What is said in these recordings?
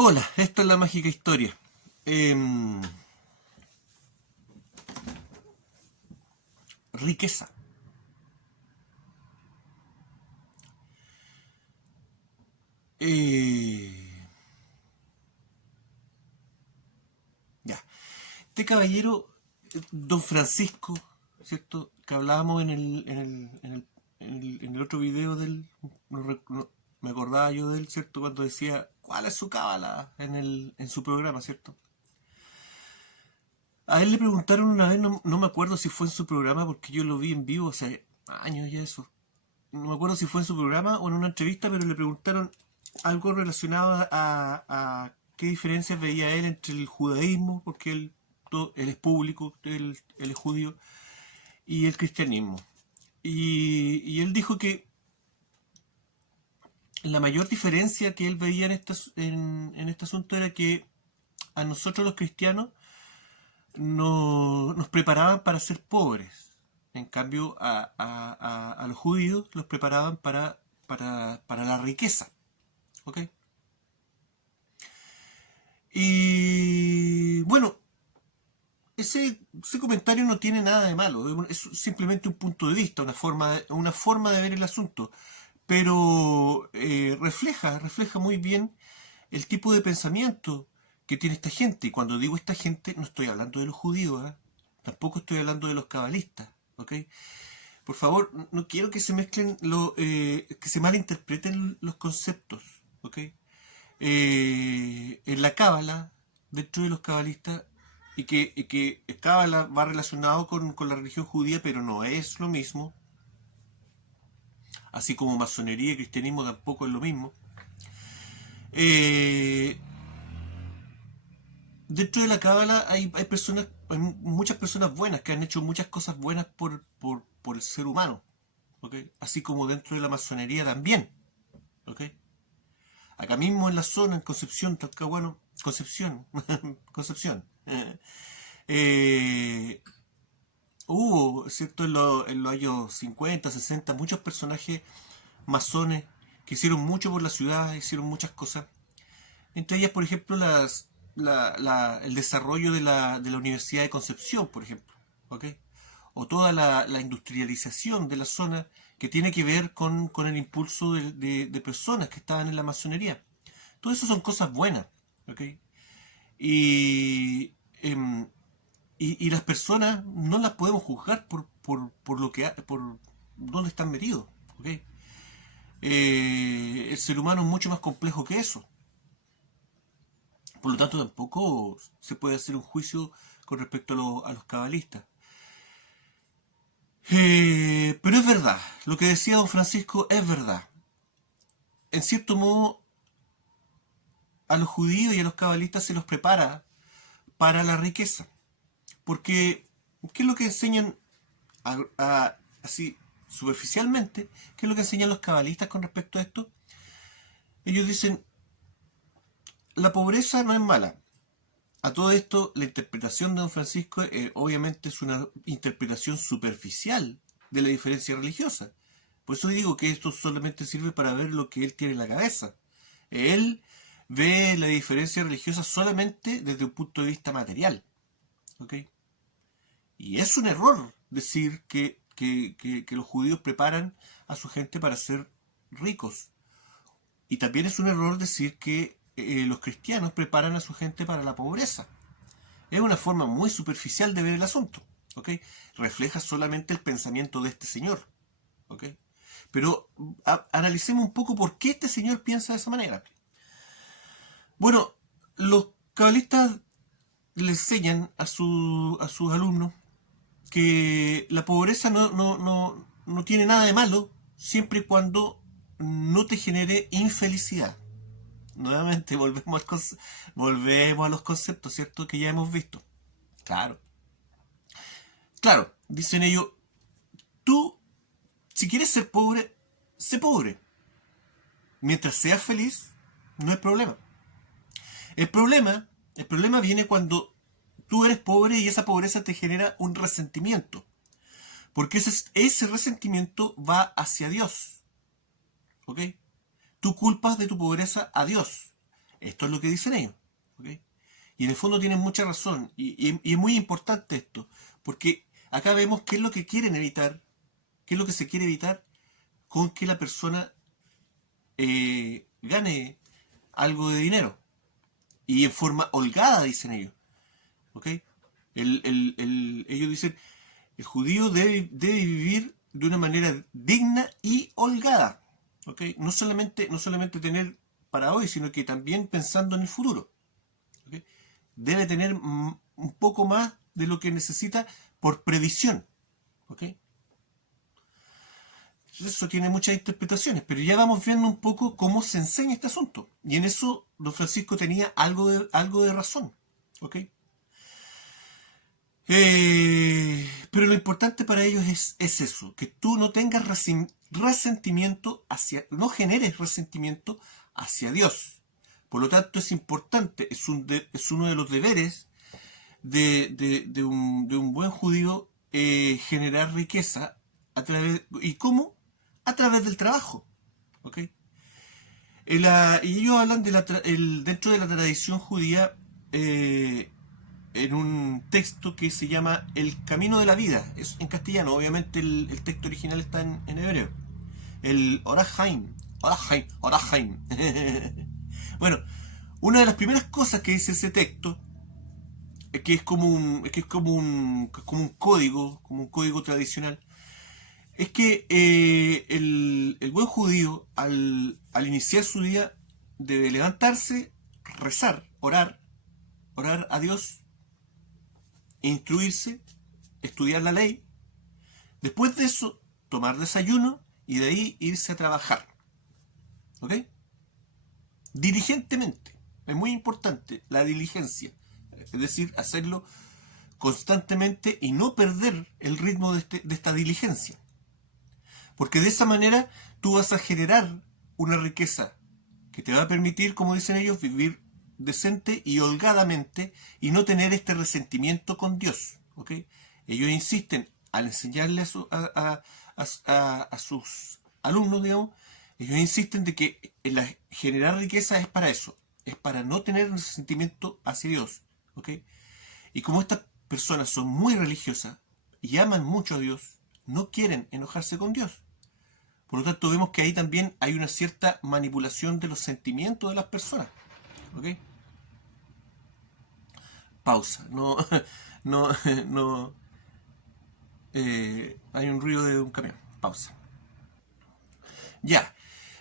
Hola, esta es la mágica historia. Em, Riqueza. Eh, ya. Este caballero, don Francisco, ¿cierto? Que hablábamos en el otro video del. Me acordaba yo de él, ¿cierto? Cuando decía, ¿cuál es su cábala? En su programa, ¿cierto? A él le preguntaron una vez, no me acuerdo si fue en su programa, porque yo lo vi en vivo hace años ya eso. No me acuerdo si fue en su programa o en una entrevista, pero le preguntaron algo relacionado a qué diferencias veía él entre el judaísmo, porque él es público, él es judío, y el cristianismo. Y él dijo que la mayor diferencia que él veía en este asunto era que a nosotros los cristianos nos preparaban para ser pobres. En cambio, a los judíos los preparaban para la riqueza. ¿Ok? Y bueno, ese comentario no tiene nada de malo, es simplemente un punto de vista, una forma de ver el asunto, pero refleja muy bien el tipo de pensamiento que tiene esta gente. Y cuando digo esta gente, no estoy hablando de los judíos, ¿eh? Tampoco estoy hablando de los cabalistas, ¿ok? Por favor, no quiero que se mezclen, que se malinterpreten los conceptos, ¿ok? En la cábala, dentro de los cabalistas, y que cábala va relacionado con la religión judía, pero no es lo mismo, así como masonería y cristianismo tampoco es lo mismo. Eh, Dentro de la cábala hay muchas personas buenas que han hecho muchas cosas buenas por el ser humano, ¿ok? Así como dentro de la masonería también, ¿ok? Acá mismo en la zona, en Concepción, Talcahuano, Concepción, Concepción. Eh, Hubo, ¿cierto? En los años 50, 60, muchos personajes masones que hicieron mucho por la ciudad, hicieron muchas cosas. Entre ellas, por ejemplo, el desarrollo de la Universidad de Concepción, por ejemplo. ¿Ok? O toda la industrialización de la zona que tiene que ver con el impulso de personas que estaban en la masonería. Todo eso son cosas buenas. ¿Ok? Y, em, y las personas no las podemos juzgar por lo por dónde están metidos. ¿Ok? El ser humano es mucho más complejo que eso. Por lo tanto, tampoco se puede hacer un juicio con respecto a los cabalistas. Pero es verdad, lo que decía don Francisco es verdad. En cierto modo, a los judíos y a los cabalistas se los prepara para la riqueza. Porque, ¿qué es lo que enseñan así superficialmente? ¿Qué es lo que enseñan los cabalistas con respecto a esto? Ellos dicen, la pobreza no es mala. A todo esto, la interpretación de don Francisco obviamente es una interpretación superficial de la diferencia religiosa. Por eso digo que esto solamente sirve para ver lo que él tiene en la cabeza. Él ve la diferencia religiosa solamente desde un punto de vista material. ¿Ok? Y es un error decir que los judíos preparan a su gente para ser ricos. Y también es un error decir que los cristianos preparan a su gente para la pobreza. Es una forma muy superficial de ver el asunto, ¿ok? Refleja solamente el pensamiento de este señor, ¿ok? Pero analicemos un poco por qué este señor piensa de esa manera. Bueno, los cabalistas le enseñan a sus alumnos que la pobreza no tiene nada de malo siempre y cuando no te genere infelicidad. Nuevamente volvemos a los conceptos, ¿cierto? Que ya hemos visto. Claro. Claro, dicen ellos, tú, si quieres ser pobre, sé pobre. Mientras seas feliz, no hay problema. El problema viene cuando tú eres pobre y esa pobreza te genera un resentimiento. Porque ese resentimiento va hacia Dios. ¿Ok? Tú culpas de tu pobreza a Dios. Esto es lo que dicen ellos. ¿Ok? Y en el fondo tienen mucha razón. Y es muy importante esto. Porque acá vemos qué es lo que quieren evitar. ¿Qué es lo que se quiere evitar? Con que la persona gane algo de dinero. Y en forma holgada, dicen ellos. ¿Ok? Ellos dicen, el judío debe vivir de una manera digna y holgada. ¿Ok? No solamente tener para hoy, sino que también pensando en el futuro. ¿Ok? Debe tener un poco más de lo que necesita por previsión. ¿Ok? Eso tiene muchas interpretaciones, pero ya vamos viendo un poco cómo se enseña este asunto. Y en eso don Francisco tenía algo de razón. ¿Ok? Pero lo importante para ellos es eso, que tú no tengas resentimiento no generes resentimiento hacia Dios. Por lo tanto, es importante, es uno de los deberes de un buen judío generar riqueza ¿y cómo? A través del trabajo. ¿Ok? Y ellos hablan dentro de la tradición judía en un texto que se llama El Camino de la Vida. Es en castellano, obviamente el texto original está en hebreo. El Orach Haim. Bueno, una de las primeras cosas que dice ese texto, que es como un código tradicional, es que el buen judío, al iniciar su día, debe levantarse, rezar, orar a Dios, instruirse, estudiar la ley, después de eso tomar desayuno y de ahí irse a trabajar. ¿Ok? Diligentemente. Es muy importante la diligencia. Es decir, hacerlo constantemente y no perder el ritmo de esta diligencia. Porque de esa manera tú vas a generar una riqueza que te va a permitir, como dicen ellos, vivir decente y holgadamente y no tener este resentimiento con Dios. ¿Ok? Ellos insisten al enseñarle a sus alumnos, digamos, ellos insisten de que generar riqueza es para eso, es para no tener resentimiento hacia Dios. ¿Ok? Y como estas personas son muy religiosas y aman mucho a Dios, no quieren enojarse con Dios. Por lo tanto, vemos que ahí también hay una cierta manipulación de los sentimientos de las personas. ¿Ok? Pausa. No, no, no. Hay un ruido de un camión. Pausa. Ya.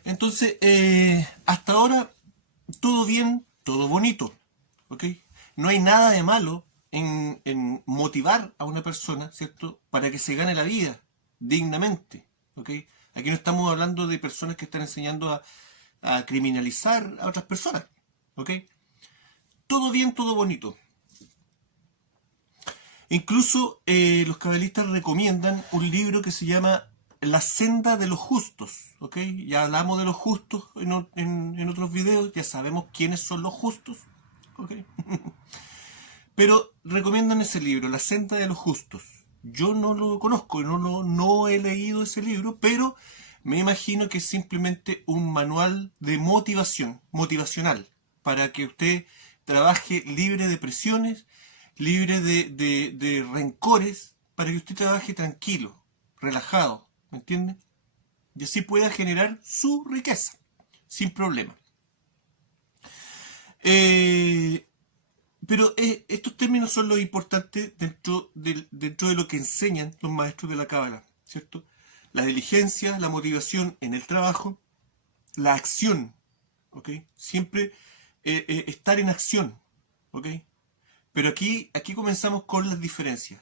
Entonces, hasta ahora, todo bien, todo bonito. ¿Ok? No hay nada de malo en motivar a una persona, ¿cierto? Para que se gane la vida dignamente. ¿Ok? Aquí no estamos hablando de personas que están enseñando a criminalizar a otras personas. ¿Ok? Todo bien, todo bonito. Incluso los cabalistas recomiendan un libro que se llama La senda de los justos. ¿Ok? Ya hablamos de los justos en otros videos, ya sabemos quiénes son los justos. ¿Ok? Pero recomiendan ese libro, La senda de los justos. Yo no lo conozco, no he leído ese libro, pero me imagino que es simplemente un manual de motivacional, para que usted trabaje libre de presiones, libre de rencores, para que usted trabaje tranquilo, relajado, ¿me entiende? Y así pueda generar su riqueza, sin problema. Pero estos términos son los importantes dentro de lo que enseñan los maestros de la Cábala, ¿cierto? La diligencia, la motivación en el trabajo, la acción, ¿ok? Siempre estar en acción, ¿ok? Pero aquí comenzamos con las diferencias,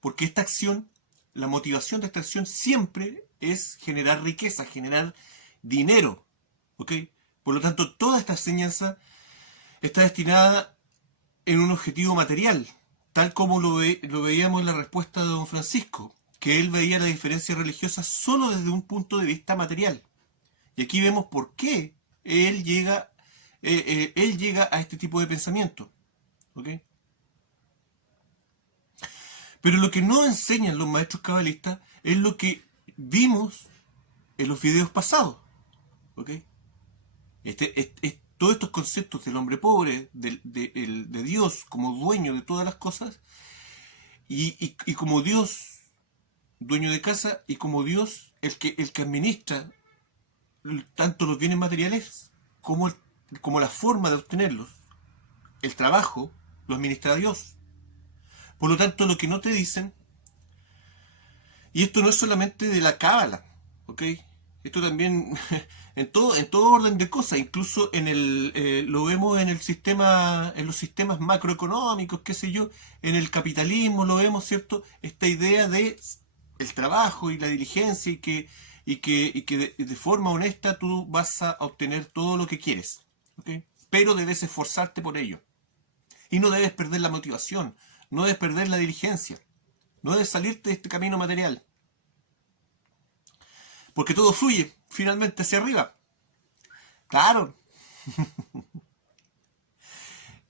porque esta acción, la motivación de esta acción siempre es generar riqueza, generar dinero, ¿ok? Por lo tanto, toda esta enseñanza está destinada en un objetivo material, tal como lo veíamos en la respuesta de don Francisco, que él veía la diferencia religiosa solo desde un punto de vista material. Y aquí vemos por qué él llega a este tipo de pensamiento. ¿Ok? Pero lo que no enseñan los maestros cabalistas es lo que vimos en los videos pasados. ¿Ok? todos estos conceptos del hombre pobre, de Dios como dueño de todas las cosas, y como Dios dueño de casa, y como Dios el que administra tanto los bienes materiales como la forma de obtenerlos. El trabajo lo administra Dios. Por lo tanto, lo que no te dicen, y esto no es solamente de la cábala, ¿ok? Esto también en todo orden de cosas, incluso lo vemos en el sistema, en los sistemas macroeconómicos, qué sé yo, en el capitalismo lo vemos, ¿cierto? Esta idea de el trabajo y la diligencia y que de forma honesta tú vas a obtener todo lo que quieres, ¿ok? Pero debes esforzarte por ello. Y no debes perder la motivación, no debes perder la diligencia, no debes salirte de este camino material. Porque todo fluye finalmente hacia arriba. Claro.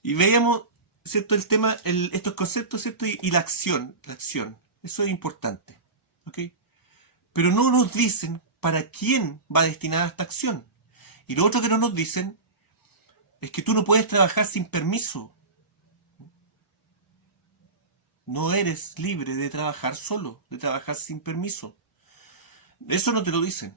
Y veíamos, ¿cierto? El tema, estos conceptos, ¿cierto? Y la acción. Eso es importante. ¿Ok? Pero no nos dicen para quién va destinada esta acción. Y lo otro que no nos dicen es que tú no puedes trabajar sin permiso. No eres libre de trabajar solo, de trabajar sin permiso. Eso no te lo dicen.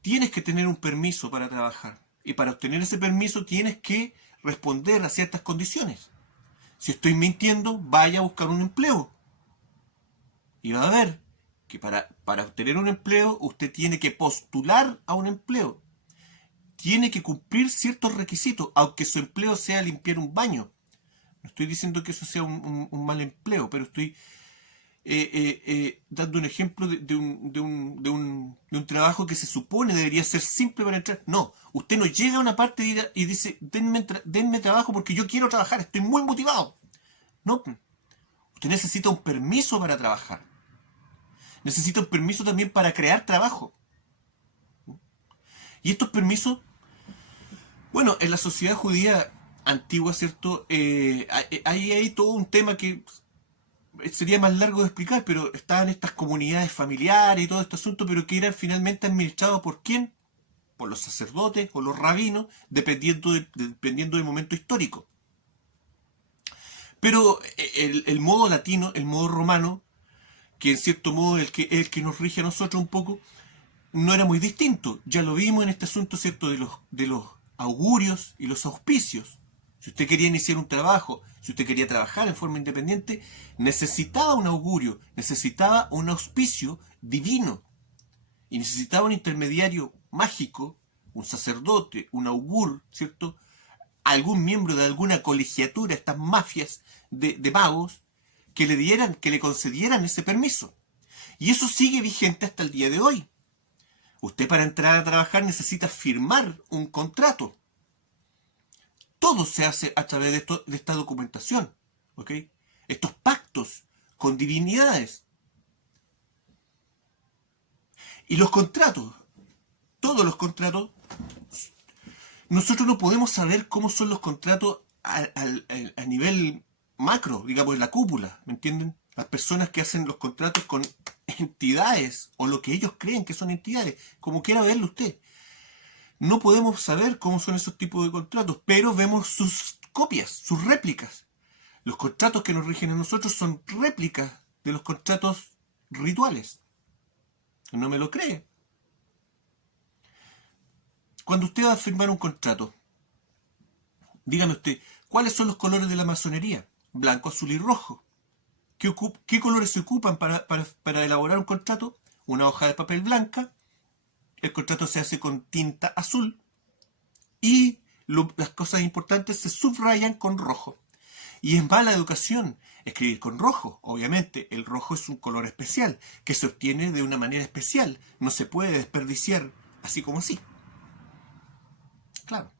Tienes que tener un permiso para trabajar. Y para obtener ese permiso tienes que responder a ciertas condiciones. Si estoy mintiendo, vaya a buscar un empleo. Y va a ver que para obtener un empleo, usted tiene que postular a un empleo. Tiene que cumplir ciertos requisitos, aunque su empleo sea limpiar un baño. No estoy diciendo que eso sea un mal empleo, pero estoy dando un ejemplo de un trabajo que se supone debería ser simple para entrar. No, usted no llega a una parte y dice, denme trabajo porque yo quiero trabajar, estoy muy motivado. No, usted necesita un permiso para trabajar. Necesita un permiso también para crear trabajo. Y estos permisos, bueno, en la sociedad judía antigua, ¿cierto? Hay todo un tema que sería más largo de explicar, pero estaban estas comunidades familiares y todo este asunto, pero que eran finalmente administrados ¿por quién? Por los sacerdotes o los rabinos, dependiendo del momento histórico. Pero el modo latino, el modo romano, que en cierto modo es el que nos rige a nosotros un poco, no era muy distinto. Ya lo vimos en este asunto, ¿cierto? De los augurios y los auspicios. Si usted quería iniciar un trabajo, si usted quería trabajar en forma independiente, necesitaba un augurio, necesitaba un auspicio divino. Y necesitaba un intermediario mágico, un sacerdote, un augur, ¿cierto? Algún miembro de alguna colegiatura, estas mafias de magos, que le concedieran ese permiso. Y eso sigue vigente hasta el día de hoy. Usted para entrar a trabajar necesita firmar un contrato. Todo se hace a través de esta documentación, ¿ok? Estos pactos con divinidades. Y los contratos, todos los contratos, nosotros no podemos saber cómo son los contratos a nivel macro, digamos, en la cúpula, ¿me entienden? Las personas que hacen los contratos con entidades o lo que ellos creen que son entidades, como quiera verlo usted. No podemos saber cómo son esos tipos de contratos, pero vemos sus copias, sus réplicas. Los contratos que nos rigen a nosotros son réplicas de los contratos rituales. ¿No me lo cree? Cuando usted va a firmar un contrato, dígame usted, ¿cuáles son los colores de la masonería? Blanco, azul y rojo. ¿Qué colores se ocupan para elaborar un contrato? Una hoja de papel blanca. El contrato se hace con tinta azul y las cosas importantes se subrayan con rojo. Y es mala educación escribir con rojo. Obviamente, el rojo es un color especial que se obtiene de una manera especial. No se puede desperdiciar así como así. Claro.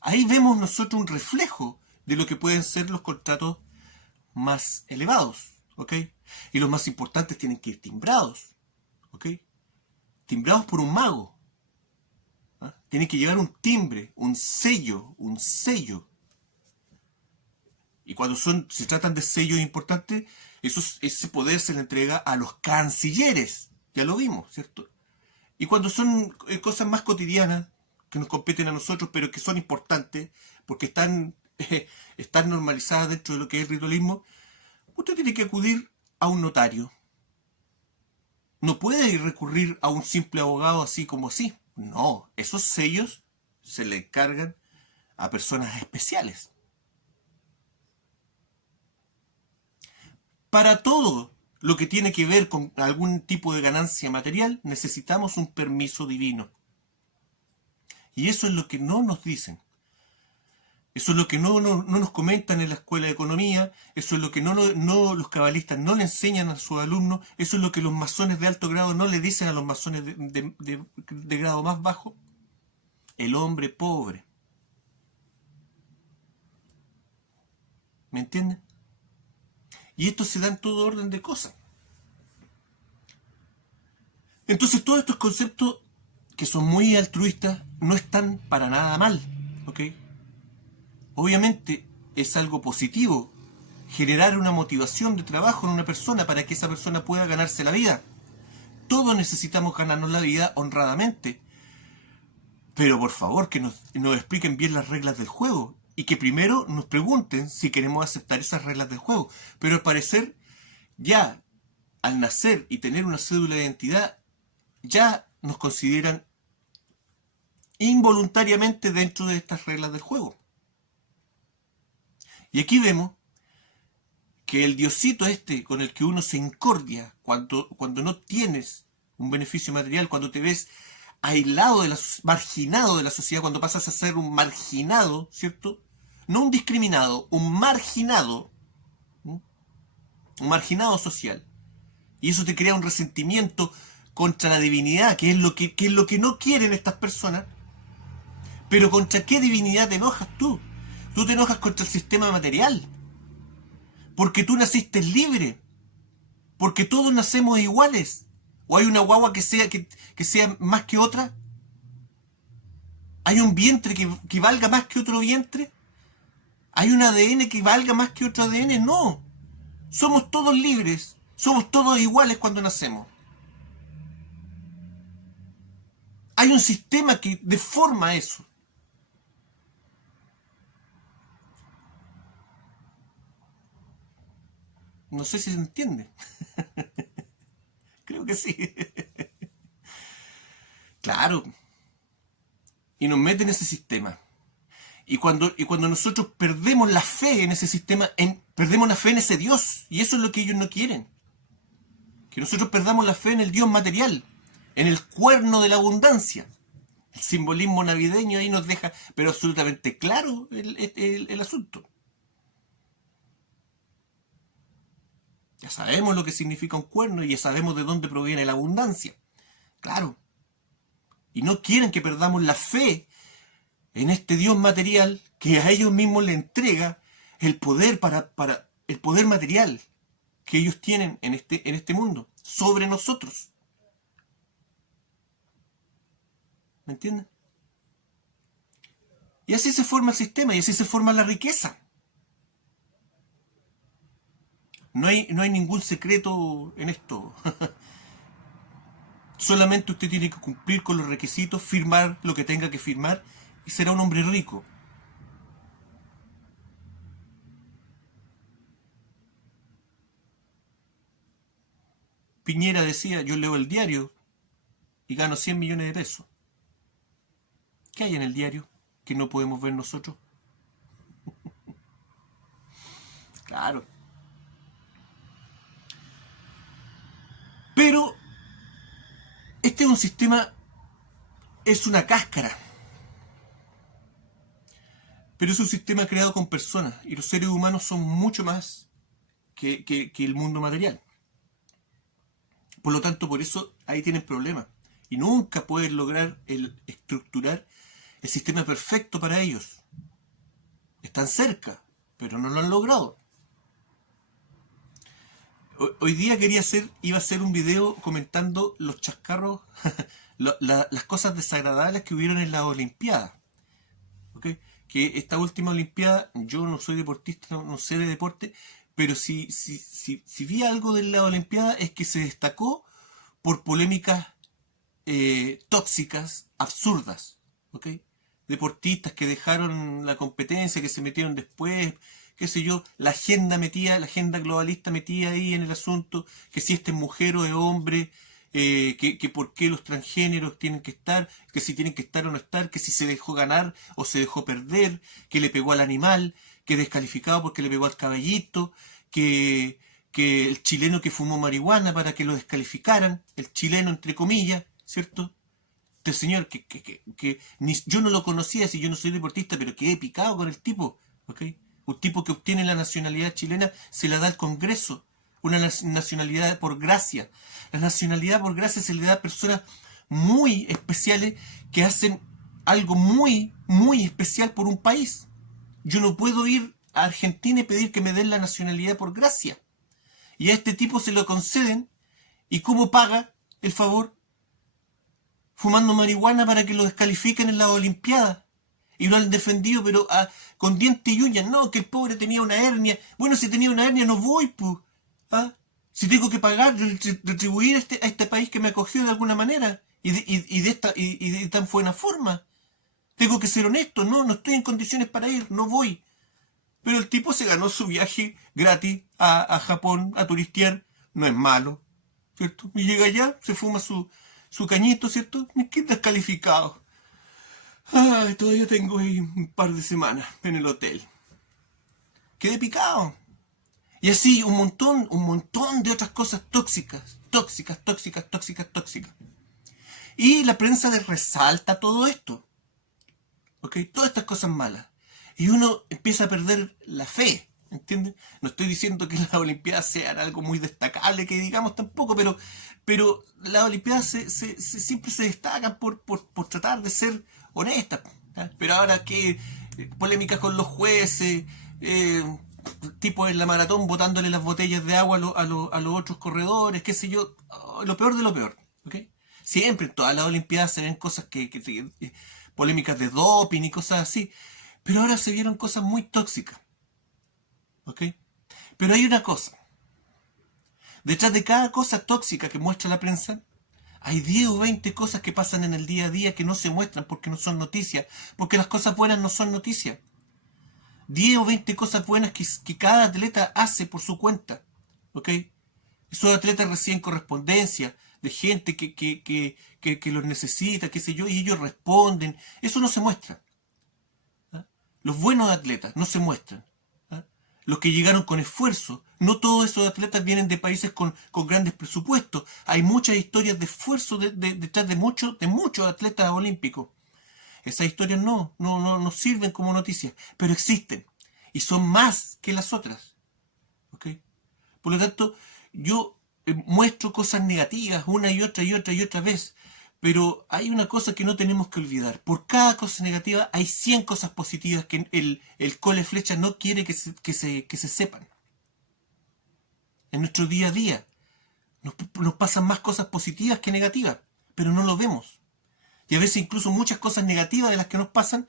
Ahí vemos nosotros un reflejo de lo que pueden ser los contratos más elevados, ¿ok? Y los más importantes tienen que ir timbrados, ¿ok? Timbrados por un mago. ¿Ah? Tienen que llevar un timbre, un sello. Y cuando se tratan de sellos importantes, ese poder se le entrega a los cancilleres. Ya lo vimos, ¿cierto? Y cuando son cosas más cotidianas, que nos competen a nosotros, pero que son importantes, porque están normalizadas dentro de lo que es el ritualismo, usted tiene que acudir a un notario. No puede recurrir a un simple abogado así como así. No, esos sellos se le encargan a personas especiales. Para todo lo que tiene que ver con algún tipo de ganancia material, necesitamos un permiso divino. Y eso es lo que no nos dicen. Eso es lo que no nos comentan en la escuela de economía, eso es lo que los cabalistas no le enseñan a sus alumnos, eso es lo que los masones de alto grado no le dicen a los masones de grado más bajo. El hombre pobre. ¿Me entienden? Y esto se da en todo orden de cosas. Entonces todos estos conceptos que son muy altruistas no están para nada mal, ¿ok? Obviamente es algo positivo generar una motivación de trabajo en una persona para que esa persona pueda ganarse la vida. Todos necesitamos ganarnos la vida honradamente. Pero por favor que nos expliquen bien las reglas del juego y que primero nos pregunten si queremos aceptar esas reglas del juego. Pero al parecer ya al nacer y tener una cédula de identidad ya nos consideran involuntariamente dentro de estas reglas del juego. Y aquí vemos que el diosito este con el que uno se incordia cuando no tienes un beneficio material, cuando te ves aislado, marginado de la sociedad, cuando pasas a ser un marginado, ¿cierto? No un discriminado, un marginado social. Y eso te crea un resentimiento contra la divinidad, que es lo que no quieren estas personas. Pero ¿contra qué divinidad te enojas tú? Tú te enojas contra el sistema material. Porque tú naciste libre. Porque todos nacemos iguales. ¿O hay una guagua que sea más que otra? ¿Hay un vientre que valga más que otro vientre? ¿Hay un ADN que valga más que otro ADN? No. Somos todos libres. Somos todos iguales cuando nacemos. Hay un sistema que deforma eso. No sé si se entiende. Creo que sí. Claro. Y nos meten en ese sistema. Y cuando nosotros perdemos la fe en ese sistema, perdemos la fe en ese Dios. Y eso es lo que ellos no quieren. Que nosotros perdamos la fe en el Dios material, en el cuerno de la abundancia. El simbolismo navideño ahí nos deja, pero absolutamente claro el asunto. Ya sabemos lo que significa un cuerno y ya sabemos de dónde proviene la abundancia. Claro. Y no quieren que perdamos la fe en este Dios material que a ellos mismos le entrega el poder el poder material que ellos tienen en este mundo sobre nosotros. ¿Me entienden? Y así se forma el sistema y así se forma la riqueza. No hay ningún secreto en esto. Solamente usted tiene que cumplir con los requisitos, firmar lo que tenga que firmar y será un hombre rico. Piñera decía, yo leo el diario y gano 100 millones de pesos. ¿Qué hay en el diario que no podemos ver nosotros? Claro. Pero este es un sistema, es una cáscara. Pero es un sistema creado con personas y los seres humanos son mucho más que el mundo material. Por lo tanto, por eso ahí tienen problemas. Y nunca pueden lograr estructurar el sistema perfecto para ellos. Están cerca, pero no lo han logrado. Hoy día iba a hacer un video comentando los chascarros, las cosas desagradables que hubieron en las Olimpiadas. ¿Okay? Que esta última Olimpiada, yo no soy deportista, no sé de deporte, pero si vi algo de la Olimpiada es que se destacó por polémicas tóxicas, absurdas. ¿ok? Deportistas que dejaron la competencia, que se metieron después, qué sé yo, la agenda globalista metía ahí en el asunto, que si este es mujer o es hombre, que por qué los transgéneros tienen que estar, que si tienen que estar o no estar, que si se dejó ganar o se dejó perder, que le pegó al animal, que descalificado porque le pegó al caballito, que el chileno que fumó marihuana para que lo descalificaran, el chileno entre comillas, ¿cierto? Este señor que ni, yo no lo conocía, si yo no soy deportista, pero quedé picado con el tipo, ¿ok? Un tipo que obtiene la nacionalidad chilena, se la da al Congreso, una nacionalidad por gracia. La nacionalidad por gracia se le da a personas muy especiales que hacen algo muy, muy especial por un país. Yo no puedo ir a Argentina y pedir que me den la nacionalidad por gracia. Y a este tipo se lo conceden, ¿y cómo paga el favor? Fumando marihuana para que lo descalifiquen en las Olimpiadas. Y lo han defendido, pero con dientes y uñas. No, que el pobre tenía una hernia. Bueno, si tenía una hernia no voy, pues. ¿Ah? Si tengo que pagar, retribuir a este país que me acogió de alguna manera. Y de tan buena forma. Tengo que ser honesto. No estoy en condiciones para ir. No voy. Pero el tipo se ganó su viaje gratis a Japón a turistear. No es malo, ¿cierto? Y llega allá, se fuma su cañito, ¿cierto? Me quedé descalificado. Ay, todavía tengo ahí un par de semanas en el hotel. Quedé picado. Y así un montón de otras cosas tóxicas. Tóxicas. Y la prensa le resalta todo esto. ¿Ok? Todas estas cosas malas. Y uno empieza a perder la fe. ¿Entiendes? No estoy diciendo que las Olimpiadas sean algo muy destacable, que digamos tampoco, pero las Olimpiadas siempre se destacan por tratar de ser honestas. ¿Ya? Pero ahora que polémicas con los jueces, tipos en la maratón botándole las botellas de agua a los otros corredores, qué sé yo, lo peor de lo peor. ¿Okay? Siempre en todas las Olimpiadas se ven cosas polémicas de doping y cosas así, pero ahora se vieron cosas muy tóxicas. ¿Ok? Pero hay una cosa. Detrás de cada cosa tóxica que muestra la prensa, hay 10 o 20 cosas que pasan en el día a día que no se muestran porque no son noticias, porque las cosas buenas no son noticias. 10 o 20 cosas buenas que cada atleta hace por su cuenta. ¿Ok? Esos atletas reciben correspondencia de gente que los necesita, qué sé yo, y ellos responden. Eso no se muestra. ¿Ah? Los buenos atletas no se muestran. Los que llegaron con esfuerzo. No todos esos atletas vienen de países con grandes presupuestos. Hay muchas historias de esfuerzo detrás de muchos atletas olímpicos. Esas historias no sirven como noticias, pero existen. Y son más que las otras. ¿Ok? Por lo tanto, yo muestro cosas negativas una y otra vez. Pero hay una cosa que no tenemos que olvidar. Por cada cosa negativa hay 100 cosas positivas que el Cole Flecha no quiere que se sepan. En nuestro día a día nos pasan más cosas positivas que negativas, pero no lo vemos. Y a veces incluso muchas cosas negativas de las que nos pasan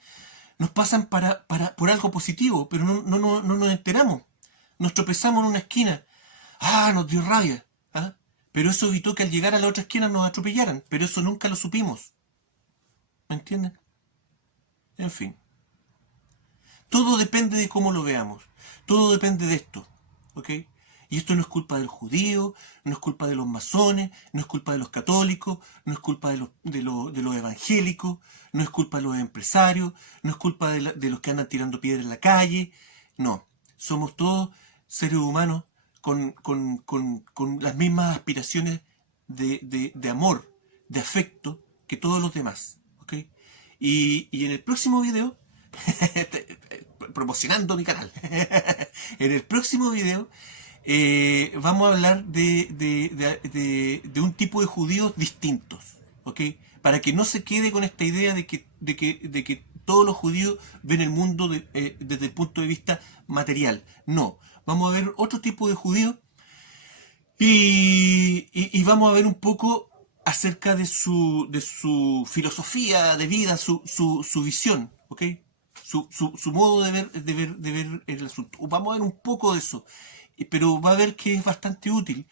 por algo positivo, pero no nos enteramos. Nos tropezamos en una esquina. Nos dio rabia. ¿Ah? Pero eso evitó que al llegar a la otra esquina nos atropellaran. Pero eso nunca lo supimos. ¿Me entienden? En fin. Todo depende de cómo lo veamos. Todo depende de esto. ¿Ok? Y esto no es culpa del judío, no es culpa de los masones, no es culpa de los católicos, no es culpa de los evangélicos, no es culpa de los empresarios, no es culpa de los que andan tirando piedras en la calle. No. Somos todos seres humanos con las mismas aspiraciones de amor, de afecto que todos los demás. ¿Ok? Y en el próximo video, promocionando mi canal, en el próximo video vamos a hablar de un tipo de judíos distintos. ¿Ok? Para que no se quede con esta idea de que todos los judíos ven el mundo desde el punto de vista material. No. Vamos a ver otro tipo de judíos y vamos a ver un poco acerca de su filosofía de vida, su visión, ¿ok? Su modo de ver el asunto. Vamos a ver un poco de eso, pero va a ver que es bastante útil.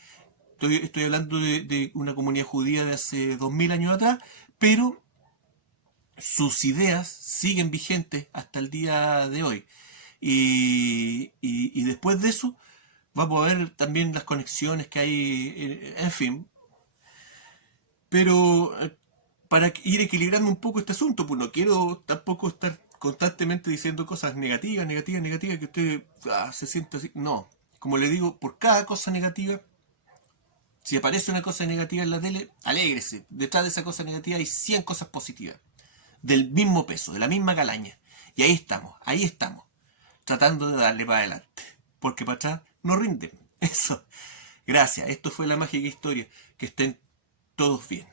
Estoy hablando de una comunidad judía de hace 2000 años atrás, pero sus ideas siguen vigentes hasta el día de hoy. Y después de eso, vamos a ver también las conexiones que hay, en fin. Pero para ir equilibrando un poco este asunto, pues no quiero tampoco estar constantemente diciendo cosas negativas, negativas, negativas, que usted se sienta así. No, como le digo, por cada cosa negativa, si aparece una cosa negativa en la tele, alégrese. Detrás de esa cosa negativa hay 100 cosas positivas, del mismo peso, de la misma calaña. Y ahí estamos, tratando de darle para adelante. Porque para atrás no rinde. Eso. Gracias. Esto fue La Mágica Historia. Que estén todos bien.